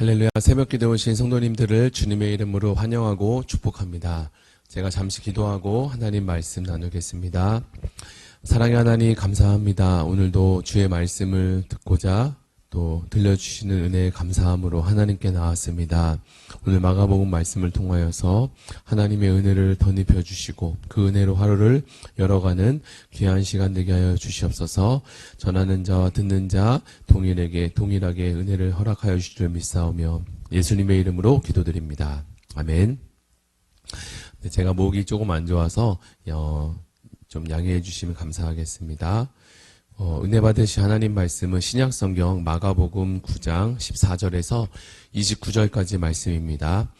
할렐루야. 새벽기도 오신 성도님들을 주님의 이름으로 환영하고 축복합니다. 제가 잠시 기도하고 하나님 말씀 나누겠습니다. 사랑의 하나님 감사합니다. 오늘도 주의 말씀을 듣고자 또 들려주시는 은혜에 감사함으로 하나님께 나왔습니다. 오늘 마가복음 말씀을 통하여서 하나님의 은혜를 덧입혀 주시고 그 은혜로 하루를 열어가는 귀한 시간 되게 하여 주시옵소서. 전하는 자와 듣는 자 동일하게 은혜를 허락하여 주실 줄 믿사오며 예수님의 이름으로 기도드립니다. 아멘. 제가 목이 조금 안 좋아서 좀 양해해 주시면 감사하겠습니다. 은혜 받으신 하나님 말씀은 신약성경 마가복음 9장 14절에서 29절까지 말씀입니다.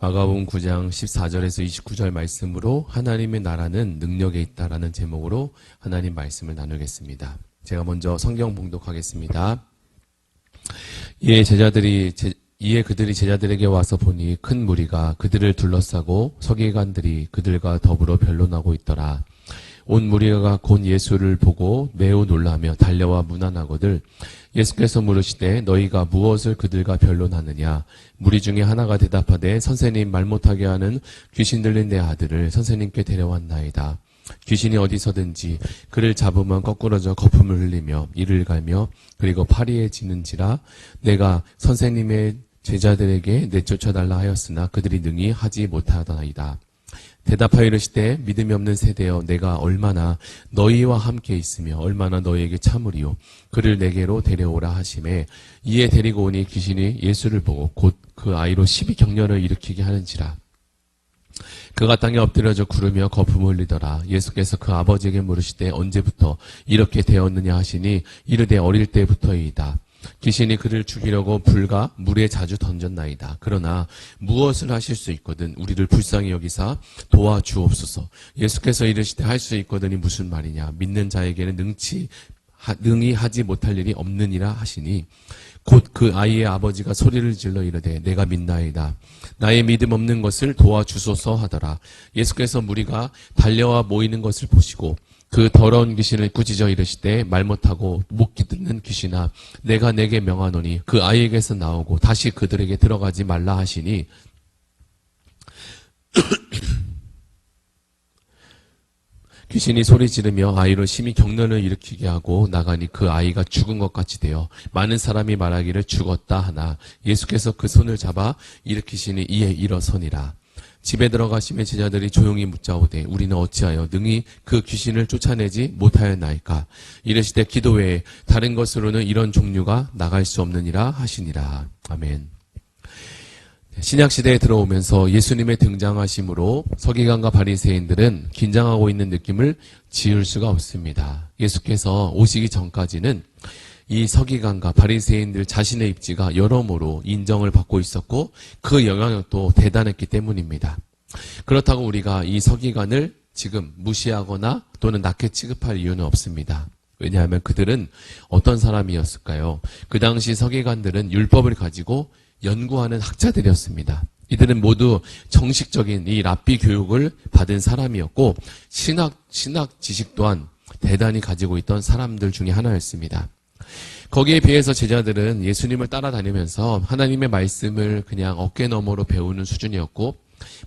마가복음 9장 14절에서 29절 말씀으로 하나님의 나라는 능력에 있다라는 제목으로 하나님 말씀을 나누겠습니다. 제가 먼저 성경 봉독하겠습니다. 이에 그들이 제자들에게 와서 보니 큰 무리가 그들을 둘러싸고 서기관들이 그들과 더불어 변론하고 있더라. 온 무리가 곧 예수를 보고 매우 놀라며 달려와 문안하거늘 예수께서 물으시되 너희가 무엇을 그들과 변론하느냐. 무리 중에 하나가 대답하되 선생님, 말 못하게 하는 귀신 들린 내 아들을 선생님께 데려왔나이다. 귀신이 어디서든지 그를 잡으면 거꾸러져 거품을 흘리며 이를 갈며 그리고 파리에 지는지라. 내가 선생님의 제자들에게 내쫓아달라 하였으나 그들이 능히 하지 못하더나이다. 대답하여 이르시되 믿음이 없는 세대여, 내가 얼마나 너희와 함께 있으며 얼마나 너희에게 참으리요. 그를 내게로 데려오라 하시매 이에 데리고 오니 귀신이 예수를 보고 곧 그 아이로 시비격렬을 일으키게 하는지라. 그가 땅에 엎드려져 구르며 거품을 흘리더라. 예수께서 그 아버지에게 물으시되 언제부터 이렇게 되었느냐 하시니 이르되 어릴 때부터이다. 귀신이 그를 죽이려고 불과 물에 자주 던졌나이다. 그러나 무엇을 하실 수 있거든 우리를 불쌍히 여기사 도와주옵소서. 예수께서 이르시되 할 수 있거든이 무슨 말이냐. 믿는 자에게는 능히 하지 못할 일이 없느니라 하시니 곧 그 아이의 아버지가 소리를 질러 이르되 내가 믿나이다. 나의 믿음 없는 것을 도와주소서 하더라. 예수께서 무리가 달려와 모이는 것을 보시고 그 더러운 귀신을 꾸짖어 이르시되 말 못하고 못 듣는 귀신아, 내가 내게 명하노니 그 아이에게서 나오고 다시 그들에게 들어가지 말라 하시니 귀신이 소리 지르며 아이로 심히 격론을 일으키게 하고 나가니 그 아이가 죽은 것 같이 되어 많은 사람이 말하기를 죽었다 하나 예수께서 그 손을 잡아 일으키시니 이에 일어서니라. 집에 들어가시면 제자들이 조용히 묻자오되 우리는 어찌하여 능히 그 귀신을 쫓아내지 못하였나이까. 이르시되 기도 외에 다른 것으로는 이런 종류가 나갈 수 없느니라 하시니라. 아멘. 신약시대에 들어오면서 예수님의 등장하심으로 서기관과 바리새인들은 긴장하고 있는 느낌을 지울 수가 없습니다. 예수께서 오시기 전까지는 이 서기관과 바리새인들 자신의 입지가 여러모로 인정을 받고 있었고 그 영향력도 대단했기 때문입니다. 그렇다고 우리가 이 서기관을 지금 무시하거나 또는 낮게 취급할 이유는 없습니다. 왜냐하면 그들은 어떤 사람이었을까요? 그 당시 서기관들은 율법을 가지고 연구하는 학자들이었습니다. 이들은 모두 정식적인 이 랍비 교육을 받은 사람이었고 신학 지식 또한 대단히 가지고 있던 사람들 중에 하나였습니다. 거기에 비해서 제자들은 예수님을 따라다니면서 하나님의 말씀을 그냥 어깨너머로 배우는 수준이었고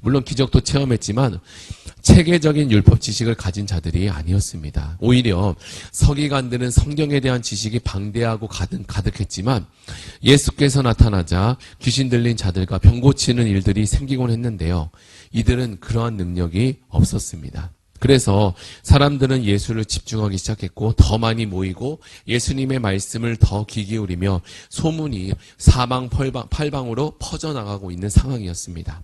물론 기적도 체험했지만 체계적인 율법 지식을 가진 자들이 아니었습니다. 오히려 서기관들은 성경에 대한 지식이 방대하고 가득했지만 예수께서 나타나자 귀신 들린 자들과 병 고치는 일들이 생기곤 했는데요. 이들은 그러한 능력이 없었습니다. 그래서 사람들은 예수를 집중하기 시작했고 더 많이 모이고 예수님의 말씀을 더 귀 기울이며 소문이 사방팔방으로 퍼져나가고 있는 상황이었습니다.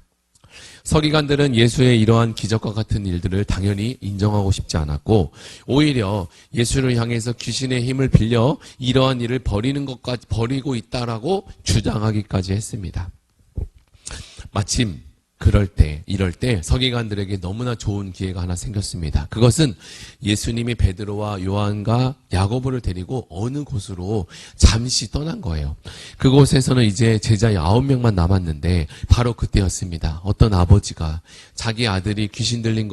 서기관들은 예수의 이러한 기적과 같은 일들을 당연히 인정하고 싶지 않았고 오히려 예수를 향해서 귀신의 힘을 빌려 이러한 일을 버리고 있다라고 주장하기까지 했습니다. 마침 이럴 때 서기관들에게 너무나 좋은 기회가 하나 생겼습니다. 그것은 예수님이 베드로와 요한과 야고보를 데리고 어느 곳으로 잠시 떠난 거예요. 그곳에서는 이제 제자 9명만 남았는데 바로 그때였습니다. 어떤 아버지가 자기 아들이 귀신 들린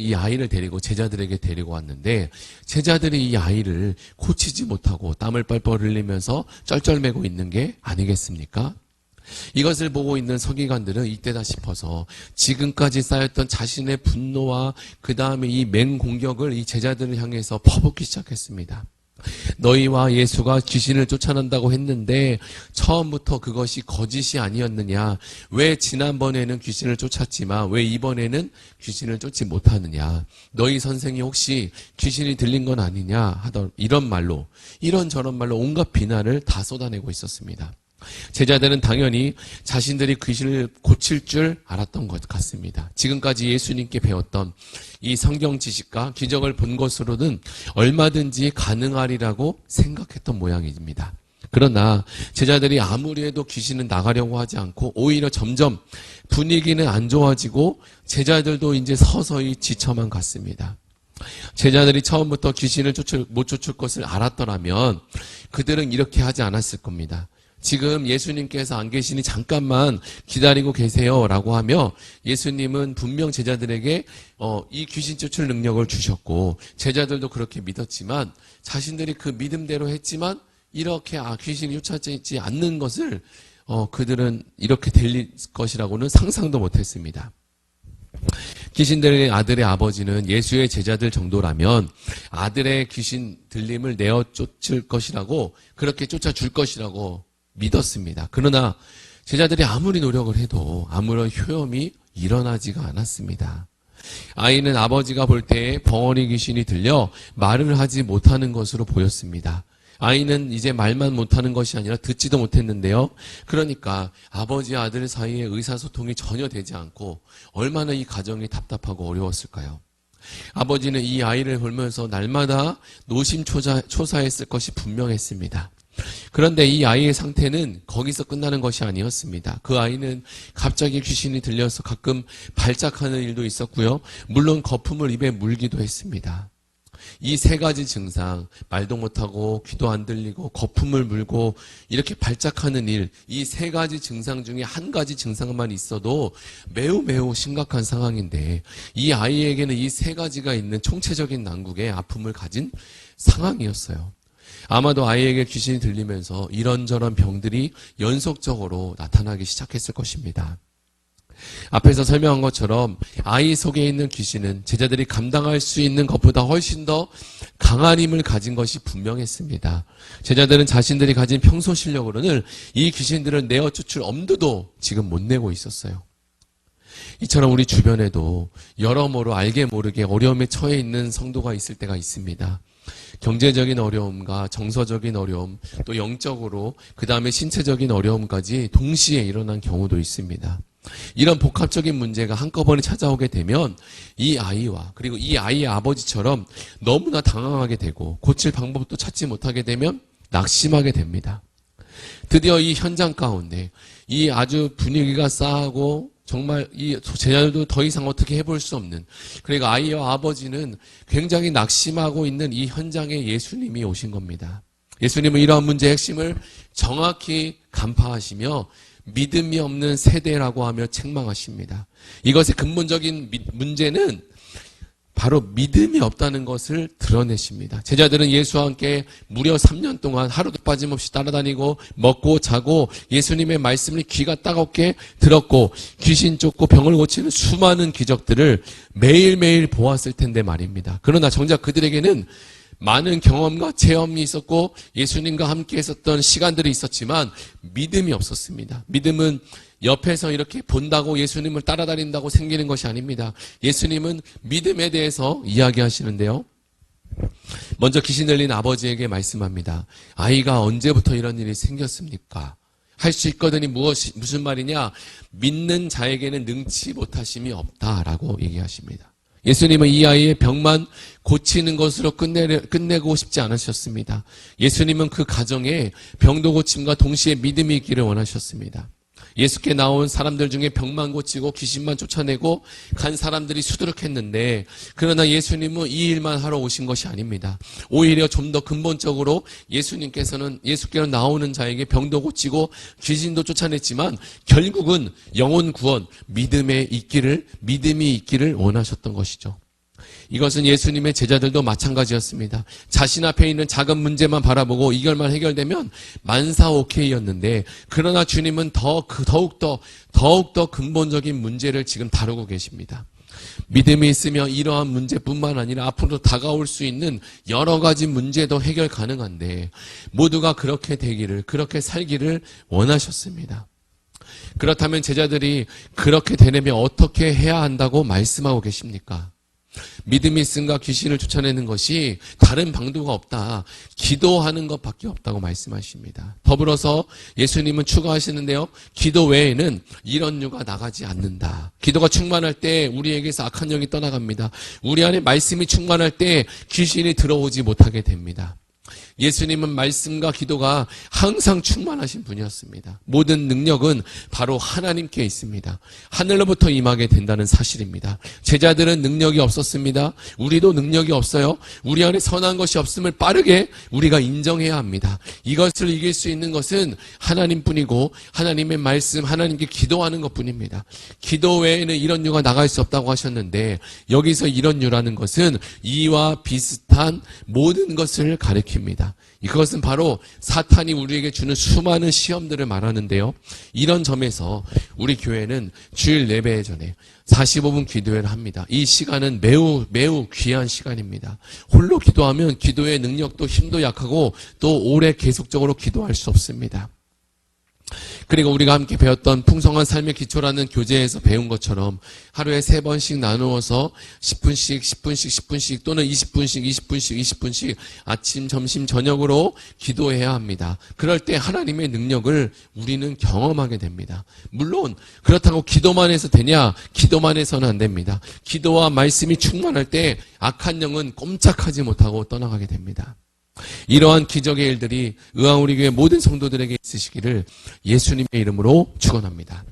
이 아이를 데리고 제자들에게 데리고 왔는데, 제자들이 이 아이를 고치지 못하고 땀을 뻘뻘 흘리면서 쩔쩔매고 있는 게 아니겠습니까? 이것을 보고 있는 서기관들은 이때다 싶어서 지금까지 쌓였던 자신의 분노와 그 다음에 이 맹공격을 이 제자들을 향해서 퍼붓기 시작했습니다. 너희와 예수가 귀신을 쫓아낸다고 했는데 처음부터 그것이 거짓이 아니었느냐? 왜 지난번에는 귀신을 쫓았지만 왜 이번에는 귀신을 쫓지 못하느냐? 너희 선생이 혹시 귀신이 들린 건 아니냐? 하던 이런저런 말로 온갖 비난을 다 쏟아내고 있었습니다. 제자들은 당연히 자신들이 귀신을 고칠 줄 알았던 것 같습니다. 지금까지 예수님께 배웠던 이 성경 지식과 기적을 본 것으로는 얼마든지 가능하리라고 생각했던 모양입니다. 그러나 제자들이 아무리 해도 귀신은 나가려고 하지 않고 오히려 점점 분위기는 안 좋아지고 제자들도 이제 서서히 지쳐만 갔습니다. 제자들이 처음부터 귀신을 못 쫓을 것을 알았더라면 그들은 이렇게 하지 않았을 겁니다. 지금 예수님께서 안 계시니 잠깐만 기다리고 계세요 라고 하며 예수님은 분명 제자들에게 이 귀신 쫓을 능력을 주셨고 제자들도 그렇게 믿었지만 자신들이 그 믿음대로 했지만 이렇게 귀신이 쫓아지지 않는 것을 그들은 이렇게 될 것이라고는 상상도 못했습니다. 귀신 들린 아들의 아버지는 예수의 제자들 정도라면 아들의 귀신 들림을 내어 쫓을 것이라고, 그렇게 쫓아줄 것이라고 믿었습니다. 그러나 제자들이 아무리 노력을 해도 아무런 효험이 일어나지가 않았습니다. 아이는 아버지가 볼 때 벙어리 귀신이 들려 말을 하지 못하는 것으로 보였습니다. 아이는 이제 말만 못하는 것이 아니라 듣지도 못했는데요. 그러니까 아버지와 아들 사이에 의사소통이 전혀 되지 않고 얼마나 이 가정이 답답하고 어려웠을까요? 아버지는 이 아이를 보면서 날마다 노심초사했을 것이 분명했습니다. 그런데 이 아이의 상태는 거기서 끝나는 것이 아니었습니다. 그 아이는 갑자기 귀신이 들려서 가끔 발작하는 일도 있었고요. 물론 거품을 입에 물기도 했습니다. 이 세 가지 증상, 말도 못하고 귀도 안 들리고 거품을 물고 이렇게 발작하는 일, 이 세 가지 증상 중에 한 가지 증상만 있어도 매우 심각한 상황인데 이 아이에게는 이 세 가지가 있는 총체적인 난국의 아픔을 가진 상황이었어요. 아마도 아이에게 귀신이 들리면서 이런저런 병들이 연속적으로 나타나기 시작했을 것입니다. 앞에서 설명한 것처럼 아이 속에 있는 귀신은 제자들이 감당할 수 있는 것보다 훨씬 더 강한 힘을 가진 것이 분명했습니다. 제자들은 자신들이 가진 평소 실력으로는 이 귀신들을 내어 쫓을 엄두도 지금 못 내고 있었어요. 이처럼 우리 주변에도 여러모로 알게 모르게 어려움에 처해 있는 성도가 있을 때가 있습니다. 경제적인 어려움과 정서적인 어려움, 또 영적으로 그 다음에 신체적인 어려움까지 동시에 일어난 경우도 있습니다. 이런 복합적인 문제가 한꺼번에 찾아오게 되면 이 아이와 그리고 이 아이의 아버지처럼 너무나 당황하게 되고 고칠 방법도 찾지 못하게 되면 낙심하게 됩니다. 드디어 이 현장 가운데 이 아주 분위기가 싸하고 정말 이 제자들도 더 이상 어떻게 해볼 수 없는, 그러니까 아이와 아버지는 굉장히 낙심하고 있는 이 현장에 예수님이 오신 겁니다. 예수님은 이러한 문제의 핵심을 정확히 간파하시며 믿음이 없는 세대라고 하며 책망하십니다. 이것의 근본적인 문제는 바로 믿음이 없다는 것을 드러내십니다. 제자들은 예수와 함께 무려 3년 동안 하루도 빠짐없이 따라다니고 먹고 자고 예수님의 말씀을 귀가 따갑게 들었고 귀신 쫓고 병을 고치는 수많은 기적들을 매일매일 보았을 텐데 말입니다. 그러나 정작 그들에게는 많은 경험과 체험이 있었고 예수님과 함께 했었던 시간들이 있었지만 믿음이 없었습니다. 믿음은 옆에서 이렇게 본다고 예수님을 따라다닌다고 생기는 것이 아닙니다. 예수님은 믿음에 대해서 이야기하시는데요. 먼저 귀신 들린 아버지에게 말씀합니다. 아이가 언제부터 이런 일이 생겼습니까? 할 수 있거든이 무슨 말이냐? 믿는 자에게는 능치 못하심이 없다라고 얘기하십니다. 예수님은 이 아이의 병만 고치는 것으로 끝내고 싶지 않으셨습니다. 예수님은 그 가정에 병도 고침과 동시에 믿음이 있기를 원하셨습니다. 예수께 나온 사람들 중에 병만 고치고 귀신만 쫓아내고 간 사람들이 수두룩했는데, 그러나 예수님은 이 일만 하러 오신 것이 아닙니다. 오히려 좀 더 근본적으로 예수께로 나오는 자에게 병도 고치고 귀신도 쫓아냈지만 결국은 영혼 구원, 믿음이 있기를 원하셨던 것이죠. 이것은 예수님의 제자들도 마찬가지였습니다. 자신 앞에 있는 작은 문제만 바라보고 이걸만 해결되면 만사 오케이였는데, 그러나 주님은 더욱더 근본적인 문제를 지금 다루고 계십니다. 믿음이 있으면 이러한 문제뿐만 아니라 앞으로 다가올 수 있는 여러 가지 문제도 해결 가능한데, 모두가 그렇게 되기를, 그렇게 살기를 원하셨습니다. 그렇다면 제자들이 그렇게 되려면 어떻게 해야 한다고 말씀하고 계십니까? 믿음이 있음과 귀신을 쫓아내는 것이 다른 방도가 없다. 기도하는 것밖에 없다고 말씀하십니다. 더불어서 예수님은 추가하시는데요. 기도 외에는 이런 유가 나가지 않는다. 기도가 충만할 때 우리에게서 악한 영이 떠나갑니다. 우리 안에 말씀이 충만할 때 귀신이 들어오지 못하게 됩니다. 예수님은 말씀과 기도가 항상 충만하신 분이었습니다. 모든 능력은 바로 하나님께 있습니다. 하늘로부터 임하게 된다는 사실입니다. 제자들은 능력이 없었습니다. 우리도 능력이 없어요. 우리 안에 선한 것이 없음을 빠르게 우리가 인정해야 합니다. 이것을 이길 수 있는 것은 하나님뿐이고, 하나님의 말씀, 하나님께 기도하는 것뿐입니다. 기도 외에는 이런 유가 나갈 수 없다고 하셨는데, 여기서 이런 유라는 것은 이와 비슷한 모든 것을 가리킵니다. 이것은 바로 사탄이 우리에게 주는 수많은 시험들을 말하는데요. 이런 점에서 우리 교회는 주일 예배 전에 45분 기도회를 합니다. 이 시간은 매우 귀한 시간입니다. 홀로 기도하면 기도의 능력도 힘도 약하고 또 오래 계속적으로 기도할 수 없습니다. 그리고 우리가 함께 배웠던 풍성한 삶의 기초라는 교재에서 배운 것처럼 하루에 3번씩 나누어서 10분씩 또는 20분씩 아침, 점심, 저녁으로 기도해야 합니다. 그럴 때 하나님의 능력을 우리는 경험하게 됩니다. 물론 그렇다고 기도만 해서 되냐? 기도만 해서는 안 됩니다. 기도와 말씀이 충만할 때 악한 영은 꼼짝하지 못하고 떠나가게 됩니다. 이러한 기적의 일들이 의왕 우리 교회 모든 성도들에게 있으시기를 예수님의 이름으로 축원합니다.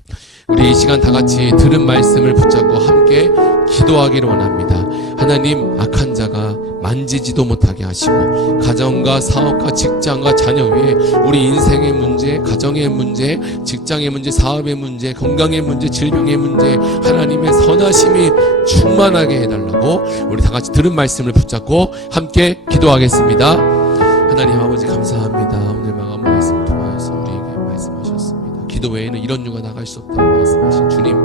우리 이 시간 다 같이 들은 말씀을 붙잡고 함께 기도하기를 원합니다. 하나님, 악한 자가 만지지도 못하게 하시고 가정과 사업과 직장과 자녀 위에 우리 인생의 문제, 가정의 문제, 직장의 문제, 사업의 문제, 건강의 문제, 질병의 문제, 하나님의 선하심이 충만하게 해달라고 우리 다 같이 들은 말씀을 붙잡고 함께 기도하겠습니다. 하나님 아버지 감사합니다. 오늘 마감 말씀 통하여서 우리에게 말씀하셨습니다. 기도 외에는 이런 유가 나갈 수 없다고 말씀하신 주님,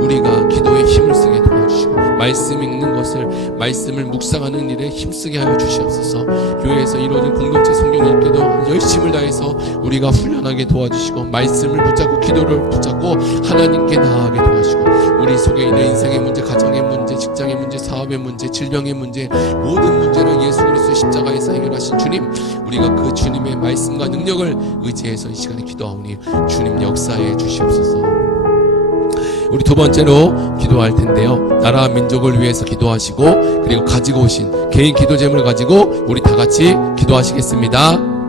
우리가 기도에 힘을 쓰게 도와주시고 말씀 읽는 것을, 말씀을 묵상하는 일에 힘쓰게 하여 주시옵소서. 교회에서 이루어진 공동체 성경 읽기도 열심을 다해서 우리가 훈련하게 도와주시고 말씀을 붙잡고 기도를 붙잡고 하나님께 나아가게 도와주시고 우리 속에 있는 인생의 문제, 가정의 문제, 직장의 문제, 사업의 문제, 질병의 문제, 모든 문제를 예수 그리스도의 십자가에서 해결하신 주님, 우리가 그 주님의 말씀과 능력을 의지해서 이 시간에 기도하오니 주님 역사해 주시옵소서. 우리 두 번째로 기도할 텐데요. 나라와 민족을 위해서 기도하시고 그리고 가지고 오신 개인 기도 제물을 가지고 우리 다 같이 기도하시겠습니다.